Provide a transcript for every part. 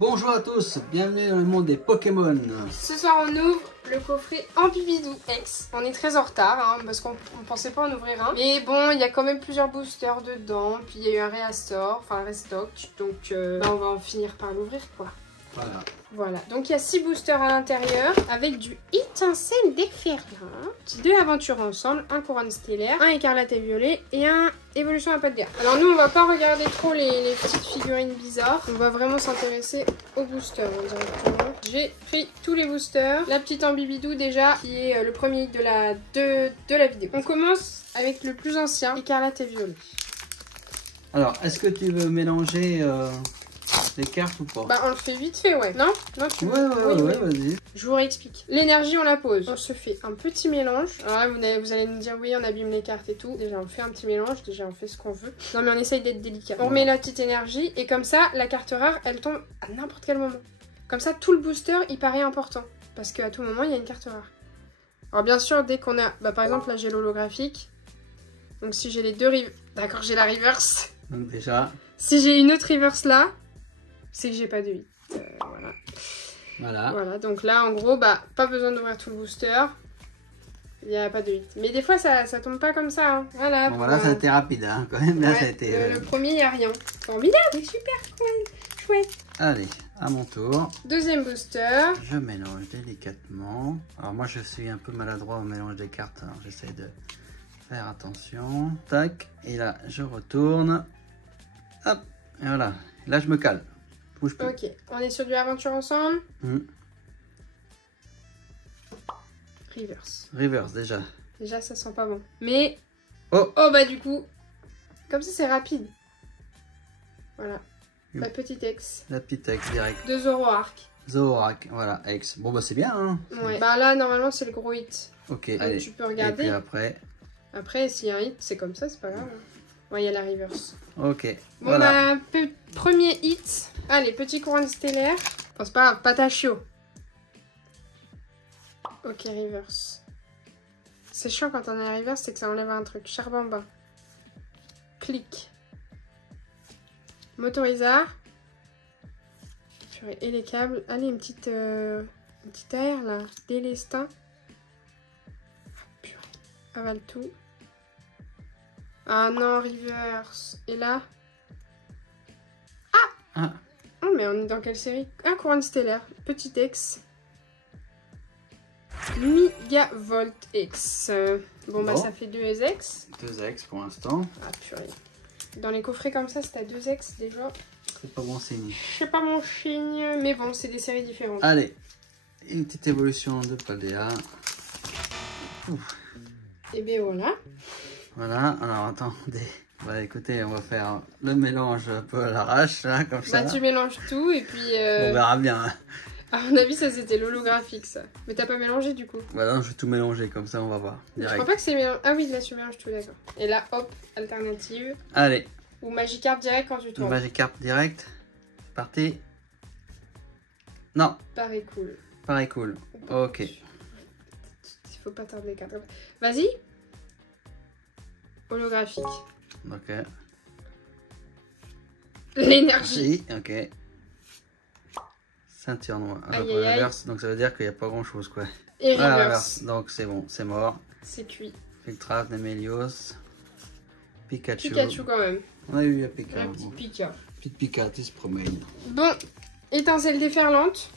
Bonjour à tous, bienvenue dans le monde des Pokémon. Ce soir on ouvre le coffret Ambibidou X. On est très en retard parce qu'on pensait pas en ouvrir un. Mais bon, il y a quand même plusieurs boosters dedans. Puis il y a eu un réastor, enfin un restock. Donc on va en finir par l'ouvrir quoi. Voilà, donc il y a 6 boosters à l'intérieur avec du étincelle déferlante, 2 aventures ensemble, un couronne stellaire, un écarlate et violet et un évolution à pas de guerre. Alors nous on va pas regarder trop les petites figurines bizarres, on va vraiment s'intéresser aux boosters directement. J'ai pris tous les boosters, la petite Ambibidou déjà qui est le premier de la vidéo. On commence avec le plus ancien, écarlate et violet. Alors, est-ce que tu veux mélanger les cartes ou pas? Bah on le fait vite fait, ouais. Non, tu Ouais, vas-y. Je vous réexplique. L'énergie, on la pose. On se fait un petit mélange. Alors là, vous allez me dire, oui, on abîme les cartes et tout. Déjà, on fait un petit mélange. Déjà, on fait ce qu'on veut. Non, mais on essaye d'être délicat. On remet la petite énergie. Et comme ça, la carte rare, elle tombe à n'importe quel moment. Comme ça, tout le booster, il paraît important. Parce qu'à tout moment, il y a une carte rare. Alors, bien sûr, dès qu'on a... Bah, par exemple, là, j'ai l'holographique. Donc, si j'ai les deux... D'accord, j'ai la reverse. Donc déjà... Si j'ai une autre reverse là, c'est que j'ai pas de 8. Voilà, donc là en gros, bah pas besoin d'ouvrir tout le booster. Il n'y a pas de 8. Mais des fois ça tombe pas comme ça. Hein. Voilà, bon, voilà, ça a été rapide hein, quand même. Là, ouais, ça a été. Le premier, il n'y a rien. Formidable, c'est super chouette. Allez, à mon tour. Deuxième booster. Je mélange délicatement. Alors moi je suis un peu maladroit au mélange des cartes. Alors j'essaie de faire attention. Tac. Et là je retourne. Hop. Et voilà. Là je me cale. Bouge plus. Ok, on est sur du aventure ensemble. Reverse. Reverse déjà. Déjà ça sent pas bon. Mais... Oh bah du coup, comme ça c'est rapide. Voilà. La petite X. La petite X direct. 2 Zoroark. Zoroark, voilà, X. Bon bah c'est bien hein. Ouais. Bah là normalement c'est le gros hit. Ok, donc, allez. Tu peux regarder. Et puis après... Après s'il y a un hit c'est comme ça, c'est pas grave. Ouais, il y a la reverse. Ok, bon, voilà. Bah, premier hit. Allez, petit couronne stellaire. Enfin, c'est pas grave, patachio. Ok, reverse. C'est chiant quand on est à reverse, c'est que ça enlève un truc. Charbamba. Clic. Motorisard. Et les câbles. Allez, une petite air là. Délestin. Purée. Avale tout. Ah non, reverse. Et là? Ah! Oh, mais on est dans quelle série? Un couronne stellaire. Petit X. Megavolt X. Bon, bah ça fait 2 X. 2 X pour l'instant. Ah purée. Dans les coffrets comme ça, c'est à 2 X déjà. C'est pas bon signe. C'est pas mon signe, mais bon, c'est des séries différentes. Allez, une petite évolution de Paldea. Et bien voilà. Voilà, alors attendez. Bah écoutez, on va faire le mélange un peu à l'arrache, là, comme ça. Bah tu mélanges tout et puis... On verra bien. À mon avis, ça c'était l'holographique, ça. Mais t'as pas mélangé du coup? Bah non, je vais tout mélanger, comme ça on va voir. Je crois pas que c'est mélangé. Ah oui, là tu mélanges tout, d'accord. Et là, hop, alternative. Allez. Ou Magikarp direct quand tu tournes. Magikarp direct. Parti. Non. Pareil cool. Pareil cool. Ok. Il faut pas tarder les cartes. Vas-y. Holographique. Ok. L'énergie. Ok. Ceinture noire. Aïe. Donc ça veut dire qu'il n'y a pas grand chose quoi. Et reverse. Donc c'est bon, c'est mort. C'est cuit. Filtrave, Nemelios. Pikachu. Pikachu quand même. On a eu un Pika. Un petit Pika. Petite Pika qui se promène. Bon, étincelle déferlante.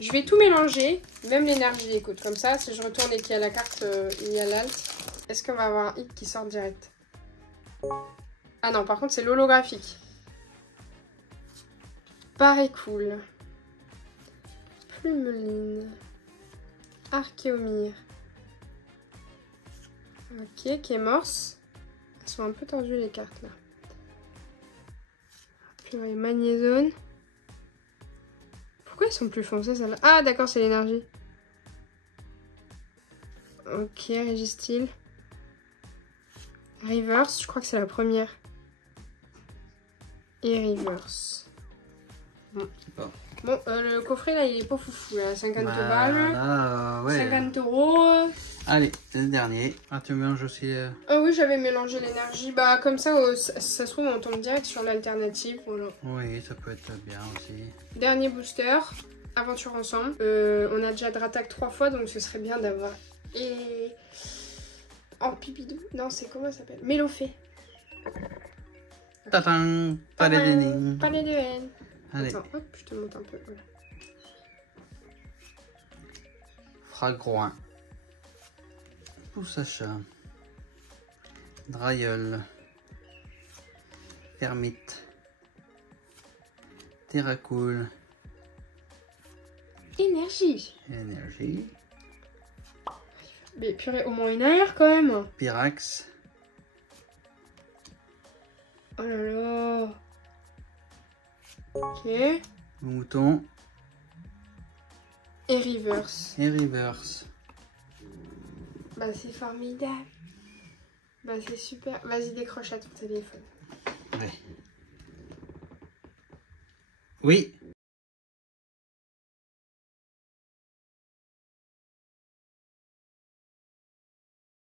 Je vais tout mélanger, même l'énergie, écoute. Comme ça, si je retourne et qu'il y a la carte, il y a l'alt. Est-ce qu'on va avoir un hit qui sort direct? Ah non, par contre, c'est l'holographique. Pareil cool. Plumeline. Archéomir. Ok, Kémorse. Elles sont un peu tordues les cartes là. Purée, Magnézone. Pourquoi elles sont plus foncées celles-là? Ah d'accord, c'est l'énergie. Ok, Régistil. Reverse, je crois que c'est la première. Et Reverse. Bon, Bon. bon le coffret là, il est pas foufou là. 50 balles. Là, ouais. 50 €. Allez, le dernier. Ah, tu mélanges aussi. Ah oui, j'avais mélangé l'énergie. Bah, comme ça, ça se trouve, on tombe direct sur l'alternative. Voilà. Oui, ça peut être bien aussi. Dernier booster. Aventure ensemble. On a déjà Dratak 3 fois, donc ce serait bien d'avoir. Et. Ampibidou. Non, c'est comment ça s'appelle? Mélofée. Tadam! Palais d'énigmes. Palais de haine. Allez. Attends, hop, je te montre un peu. Voilà. Fragroin. Poussacha. Drailleul. Hermite. Terracool. Énergie. Énergie. Mais purée, au moins une air quand même. Pyrax. Oh là là. Ok. Mouton. Et reverse. Et reverse. Bah c'est formidable. Bah c'est super. Vas-y, décroche à ton téléphone. Ouais. Oui.